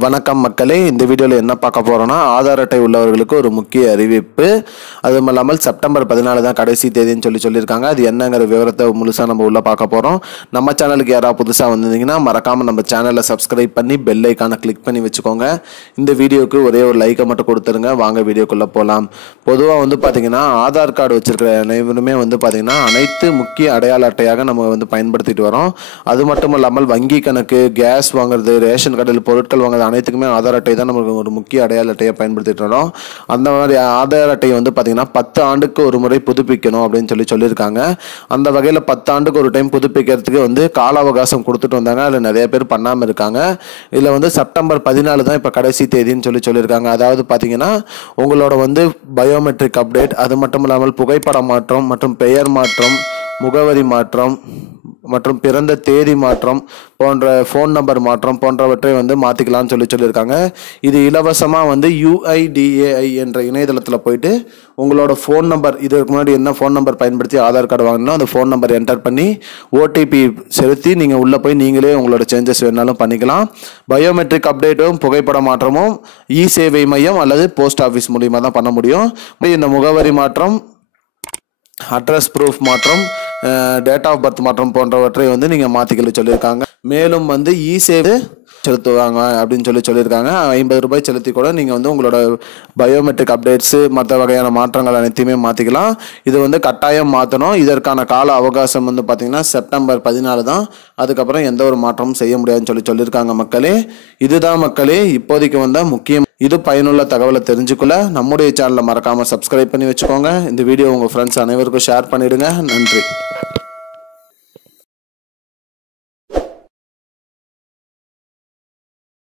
வணக்கம் மக்களே, இந்த வீடியோவில் என்ன பார்க்க போகிறோன்னா ஆதார் அட்டை உள்ளவர்களுக்கு ஒரு முக்கிய அறிவிப்பு. அதுவும் இல்லாமல் செப்டம்பர் 14 தான் கடைசி தேதின்னு சொல்லியிருக்காங்க. அது என்னங்கிற விவரத்தை முழுசாக நம்ம உள்ளே பார்க்க போகிறோம். நம்ம சேனலுக்கு யாராவது புதுசாக வந்திருந்தீங்கன்னா மறக்காமல் நம்ம சேனலை சப்ஸ்கிரைப் பண்ணி பெல் ஐக்கானை கிளிக் பண்ணி வச்சுக்கோங்க. இந்த வீடியோக்கு ஒரே ஒரு லைக்கை மட்டும் கொடுத்துருங்க. வாங்க வீடியோக்குள்ளே போகலாம். பொதுவாக பார்த்தீங்கன்னா ஆதார் கார்டு வச்சுருக்கிற அனைவருமே பார்த்தீங்கன்னா அனைத்து முக்கிய அடையாள அட்டையாக நம்ம பயன்படுத்திட்டு வரோம். அது மட்டும் இல்லாமல் வங்கி கணக்கு, கேஸ் வாங்குறது, ரேஷன் கடையில் பொருட்கள் வாங்குறது அனைத்துக்குமே ஆதார் அட்டை தான் நமக்கு ஒரு முக்கிய அடையாள அட்டையை பயன்படுத்திட்டு வரோம். அந்த மாதிரி ஆதார் அட்டையை பார்த்தீங்கன்னா 10 ஆண்டுக்கு ஒரு முறை புதுப்பிக்கணும் அப்படின்னு சொல்லியிருக்காங்க. அந்த வகையில் 10 ஆண்டுக்கு ஒரு டைம் புதுப்பிக்கிறதுக்கு கால அவகாசம் கொடுத்துட்டு வந்தாங்க. அதில் நிறைய பேர் பண்ணாமல் இருக்காங்க. இதில் செப்டம்பர் 14 தான் இப்போ கடைசி தேதின்னு சொல்லியிருக்காங்க. அதாவது பார்த்தீங்கன்னா உங்களோட பயோமெட்ரிக் அப்டேட், அது மட்டும் இல்லாமல் புகைப்பட மாற்றம் மற்றும் பெயர் மாற்றம், முகவரி மாற்றம் மற்றும் பிறந்த தேதி மாற்றம் போன்ற ஃபோன் நம்பர் மாற்றம் போன்றவற்றை மாற்றிக்கலாம்னு சொல்லியிருக்காங்க. இது இலவசமாக UIDAI என்ற இணையதளத்தில் போயிட்டு உங்களோட ஃபோன் நம்பர், இதற்கு முன்னாடி என்ன ஃபோன் நம்பர் பயன்படுத்தி ஆதார் கார்டு வாங்கினோ அந்த ஃபோன் நம்பர் என்டர் பண்ணி OTP செலுத்தி நீங்கள் உள்ளே போய் நீங்களே உங்களோட சேஞ்சஸ் வேணாலும் பண்ணிக்கலாம். பயோமெட்ரிக் அப்டேட்டும் புகைப்பட மாற்றமும் இ-சேவை மையம் அல்லது போஸ்ட் ஆஃபீஸ் மூலியமாக தான் பண்ண முடியும். இந்த முகவரி மாற்றம், அட்ரஸ் ப்ரூஃப் மாற்றம், டேட் ஆஃப் பர்த் மாற்றம் போன்றவற்றை நீங்கள் மாற்றிக்கல சொல்லியிருக்காங்க. மேலும் இ-சேவை செலுத்துவாங்க அப்படின்னு சொல்லியிருக்காங்க. 50 ரூபாய் செலுத்தி கூட நீங்கள் உங்களோட பயோமெட்ரிக் அப்டேட்ஸு மற்ற வகையான மாற்றங்கள் அனைத்தையுமே மாற்றிக்கலாம். இது கட்டாயம் மாற்றணும். இதற்கான கால அவகாசம் பார்த்தீங்கன்னா செப்டம்பர் 14 தான். அதுக்கப்புறம் எந்த ஒரு மாற்றமும் செய்ய முடியாதுன்னு சொல்லியிருக்காங்க. மக்களே, இதுதான் மக்களே இப்போதைக்கு முக்கியம். இது பயனுள்ள தகவலை தெரிஞ்சுக்கொள்ள நம்முடைய சேனலை மறக்காமல் சப்ஸ்கிரைப் பண்ணி வச்சுக்கோங்க. இந்த வீடியோ உங்கள் ஃப்ரெண்ட்ஸ் அனைவருக்கும் ஷேர் பண்ணிவிடுங்க. நன்றி.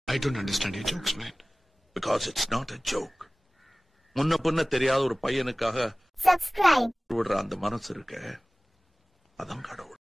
I don't understand your jokes, man. Because it's not a joke. முன்ன பின்ன தெரியாத ஒரு பையனுக்காக subscribe விடுற அந்த மனசு இருக்க, அதான் கடவுள்.